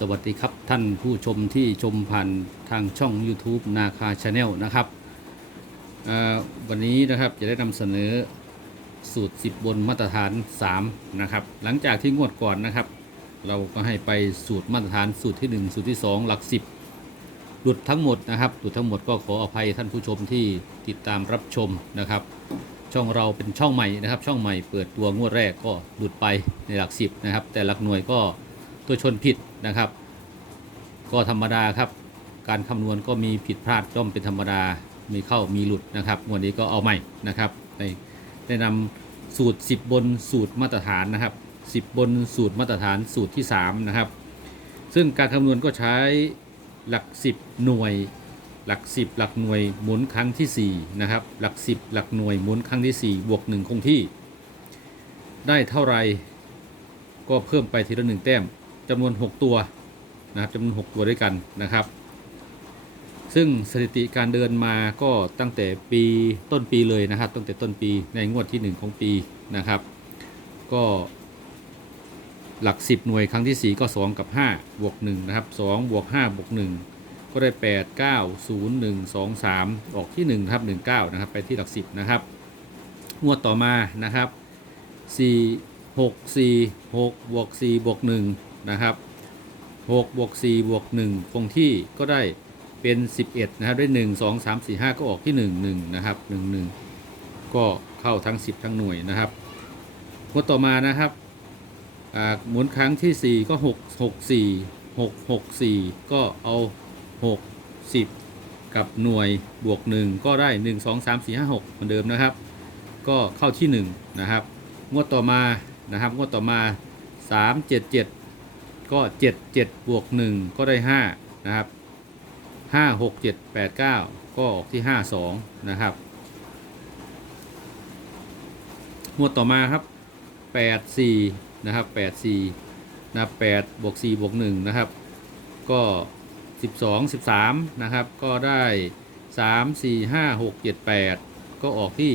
สวัสดีครับท่านผู้ชมที่ชมผ่านทางช่อง YouTube นาคาชาแนลนะครับวันนี้นะครับจะได้นำเสนอสูตร 10 บนมาตรฐาน 3 นะครับ หลังจากที่งวดก่อนนะครับ เราก็ให้ไปสูตรมาตรฐานสูตรที่ 1 สูตรที่ 2 หลัก 10 หลุดทั้งหมดนะครับ หลุดทั้งหมดก็ขออภัยท่านผู้ชมที่ติดตามรับชมนะครับ ช่องเราเป็นช่องใหม่นะครับ ช่องใหม่เปิดตัวงวดแรกก็หลุดไปในหลัก 10 นะครับ แต่หลักหน่วยก็ตัวชนผิด นะครับ ก็ธรรมดาครับ การคำนวณก็มีผิดพลาดย่อมเป็นธรรมดามีเข้ามีหลุดนะครับวันนี้ก็เอาใหม่นะครับในได้นำสูตร 10 บนสูตรมาตรฐานนะครับ 10 บนสูตรมาตรฐานสูตรที่ 3 นะครับ ซึ่งการคำนวณก็ใช้หลัก 10 หน่วยหลัก 10 หลักหน่วยหมุนครั้งทีสี่4นะครับหลัก 10 หลักหน่วยหมุนครั้งที่4บวก1คงที่ ได้เท่าไรก็เพิ่มไปทีละหนึ่งแต้ม จำนวน 6 ตัวนะครับจำนวน 6 ตัวด้วยกันนะครับ ซึ่งสถิติการเดินมาก็ตั้งแต่ปีต้นปีเลยนะครับ ตั้งแต่ต้นปีในงวดที่ 1 ของปีนะครับ ก็หลัก 10 หน่วยครั้งทีสี่4 ก็ 2 กับ 5 บวก 1 นะครับ 2 บวก 5 บวก 1 ก็ได้ 8 9 0 1 2 3 ออกที่1นะครับ19 นะครับ ไปที่หลัก 10 นะครับ งวดต่อมานะครับ 4 6 4 6 บวก 4 บวก 1 นะครับ6บวก4บวก1คงที่ก็ได้เป็น 11 นะครับ ด้วย 1 2 3 4 5 ก็ออกที่ 1 1 นะครับ 1 1 ก็เข้าทั้ง 10 ทั้งหน่วยนะครับงวดต่อมานะครับหมุนครั้งที่ 4 ก็ 6 6 4 6 6 4 ก็เอา 6 10 กับหน่วยบวก 1 ก็ได้ 1 2 3 4 5 6 เหมือนเดิมนะครับ ก็เข้าที่ 1 นะครับ งวดต่อมานะครับ งวดต่อมา 3 7 7 ก็7 7บวก1ก็ได้5นะครับ5 6 7 8 9ก็ออกที่5 2นะครับงวดต่อมาครับ8 4นะครับ8 4นะครับ8บวก4บวก1นะครับ ก็12 13นะครับ ก็ได้3 4 5 6 7 8ก็ออกที่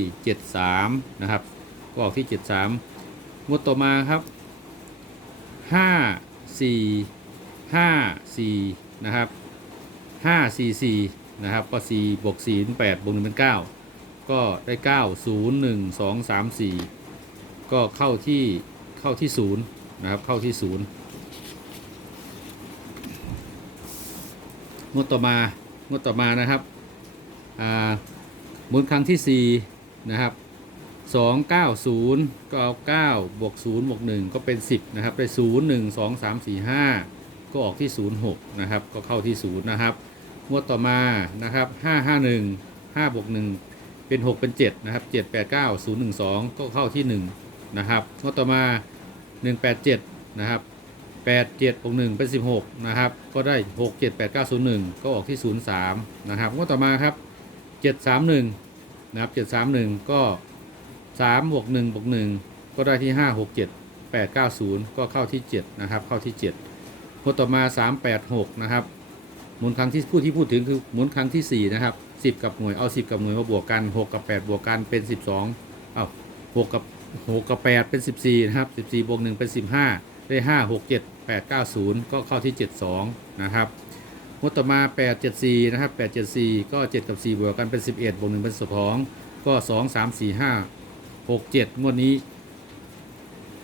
73นะครับ ก็ออกที่73งวดต่อมาครับ5 4 5 4นะครับ5 4 4นะครับก็4บวก4เป็น8บวก1เป็น9 ก็ได้ 9 0 1 2 3 4 ก็เข้าที่เข้าที่0นะครับเข้าที่0งวดต่อมางวดต่อมานะครับอ่าหมุนครั้งที่ 4 นะครับ 290 ก็เอา9บวก0บวก1ก็เป็น 10 นะครับ ได้ 0 1 2 3 4 5 ก็ออกที่ 06 นะครับ ก็เข้าที่ 0 นะครับ งวดต่อมา นะครับ 551 5บวก1เป็น 6 เป็น 7 นะครับ 7 8 9 0 1 2 ก็เข้าที่ 1 นะครับ งวดต่อมา 187 นะครับ8 7บวก1เป็น 16 นะครับ ก็ได้ 6 7 8 9 0 1 ก็ออกที่ 03 นะครับ งวดต่อมาครับ 731 นะครับ 731 ก็ 3บวก1บวก1ก็ได้ที่5 6 7 8 9 0ก็เข้าที่7นะครับเข้าที่7งวดต่อมา386นะครับหมุนครั้งที่พูดที่พูดถึงคือหมุนครั้งที่4นะครับ10กับหน่วยเอา10กับหน่วยมาบวกกัน6กับ8บวกกันเป็น12เอา6กับ6กับ8เป็น14นะครับ14บวก1เป็น15ได้5 6 7 8 9 0ก็เข้าที่72นะครับงวดต่อมา 8 7 4 นะครับ 8 7 4 ก็ 7 กับ 4 บวกกันเป็น 11 บวก1เป็น2ก็ 2 3 4 5 6 7งวดนี้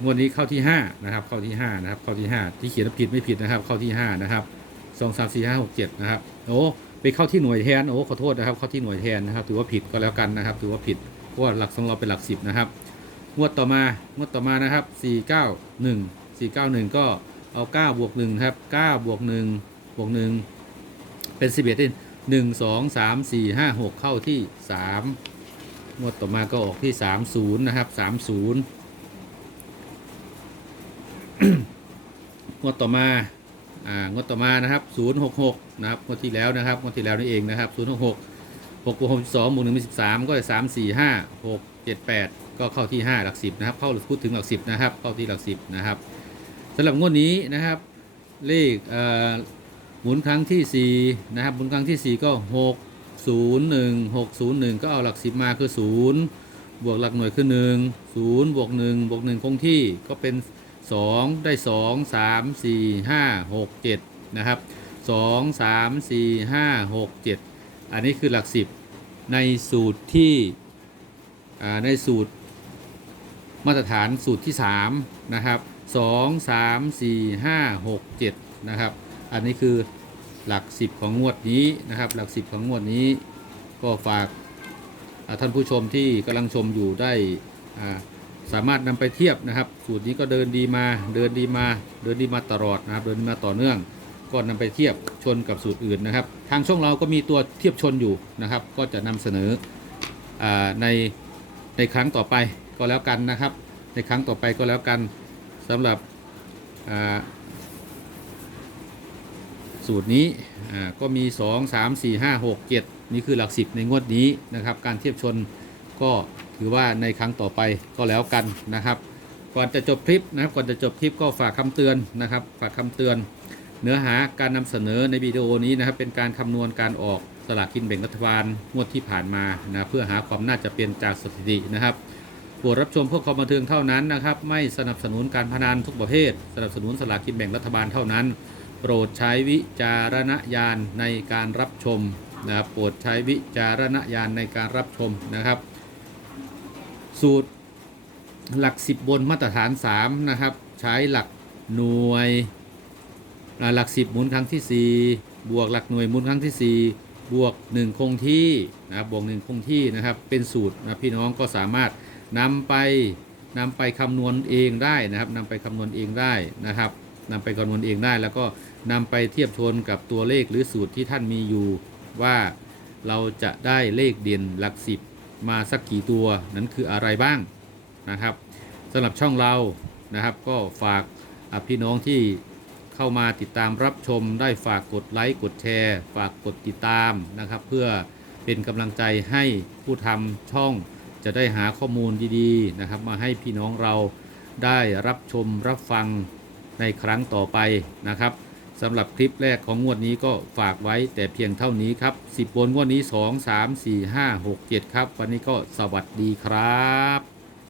งวดนี้เข้าที่5นะครับ เข้าที่5นะครับ เข้าที่5ที่เขียนผิดไม่ผิดนะครับ เข้าที่5นะครับ2 3 4 5 6 7นะครับ โอ้ไปเข้าที่หน่วยแทน โอ้ขอโทษนะครับ เข้าที่หน่วยแทนนะครับ ถือว่าผิดก็แล้วกันนะครับ ถือว่าผิด เพราะว่าหลักของเราเป็นหลัก10นะครับ งวดต่อมา งวดต่อมานะครับ491 491ก็เอา9บวก1ครับ9บวก1บวก1เป็น11เป็น1 2 3 4 5 6เข้าที่3 งวดต่อมาก็ออกที่30นะครับ30งวดต่อมา อ่า งวดต่อมานะครับ066นะครับ งวดที่แล้วนะครับ งวดที่แล้วนี่เองนะครับ066 6บวก62บวก1เป็น13ก็ได้3 4 5 6 7 8ก็เข้าที่5หลัก10นะครับ เข้าพูดถึงหลัก10นะครับ เข้าที่หลัก10นะครับสำหรับงวดนี้นะครับ เลข เอ่อ หมุนครั้งที่4นะครับ หมุนครั้งที่4ก็6 0 1 6 0 1 ก็เอาหลัก 10 มาคือ 0 บวกหลักหน่วยคือ 1 0 บวก 1 บวก 1 คงที่ก็เป็น 2 ได้ 2 3 4 5 6 7 นะครับ 2 3 4 5 6 7 อันนี้คือหลัก 10 ในสูตรที่ในสูตรมาตรฐานสูตรที่ 3 นะครับ 2 3 4 5 6 7 นะครับ อันนี้คือ หลัก 10 ของงวดนี้นะครับ หลัก 10 ของงวดนี้ ก็ฝากท่านผู้ชมที่กำลังชมอยู่ได้สามารถนำไปเทียบนะครับ สูตรนี้ก็เดินดีมาเดินดีมาเดินดีมาตลอดนะครับ เดินดีมาต่อเนื่อง ก็นำไปเทียบชนกับสูตรอื่นนะครับ ทางช่องเราก็มีตัวเทียบชนอยู่นะครับ ก็จะนำเสนออในในครั้งต่อไปก็แล้วกันนะครับ ในครั้งต่อไปก็แล้วกันสำหรับ สูตรนี้อ่าก็มี 2 3 4 5 6 7 นี่คือหลัก 10 ในงวดนี้นะครับ การเทียบชนก็ถือว่าในครั้งต่อไปก็แล้วกันนะครับ ก่อนจะจบคลิปนะครับก่อนจะจบคลิปก็ฝากคำเตือนนะครับ ฝากคำเตือน เนื้อหาการนำเสนอในวิดีโอนี้นะครับ เป็นการคำนวณการออกสลากกินแบ่งรัฐบาลงวดที่ผ่านมานะเพื่อหาความน่าจะเป็นจากสถิตินะครับโปรดรับชมเพื่อความบันเทิงเท่านั้นนะครับ ไม่สนับสนุนการพนันทุกประเภท สนับสนุนสลากกินแบ่งรัฐบาลเท่านั้น โปรดใช้วิจารณญาณในการรับชมนะครับโปรดใช้วิจารณญาณในการรับชมนะครับ สูตรหลัก 10 บนมาตรฐาน 3 นะครับ ใช้หลักหน่วย หลักสิบหมุนครั้งที่ 4 บวกหลักหน่วยหมุนครั้งที่ 4 บวก 1 คงที่นะครับบวก 1 คงที่นะครับ เป็นสูตรนะพี่น้องก็สามารถนำไปนำไปคำนวณเองได้นะครับนำไปคำนวณเองได้นะครับ นำไปคำนวณเองได้ แล้วก็นำไปเทียบชนกับตัวเลขหรือสูตรที่ท่านมีอยู่ว่าเราจะได้เลขเด่นหลักสิบมาสักกี่ตัวนั้นคืออะไรบ้างนะครับสำหรับช่องเรานะครับ ก็ฝากพี่น้องที่เข้ามาติดตามรับชม ได้ฝากกดไลค์กดแชร์ ฝากกดติดตามนะครับ เพื่อเป็นกำลังใจให้ผู้ทำช่องจะได้หาข้อมูลดีๆนะครับ มาให้พี่น้องเราได้รับชมรับฟัง ในครั้งต่อไปนะครับสำหรับคลิปแรกของงวดนี้ก็ฝากไว้แต่เพียงเท่านี้ครับ 10บนงวดนี้ 2 3 4 5 6 7 ครับ วันนี้ก็สวัสดีครับ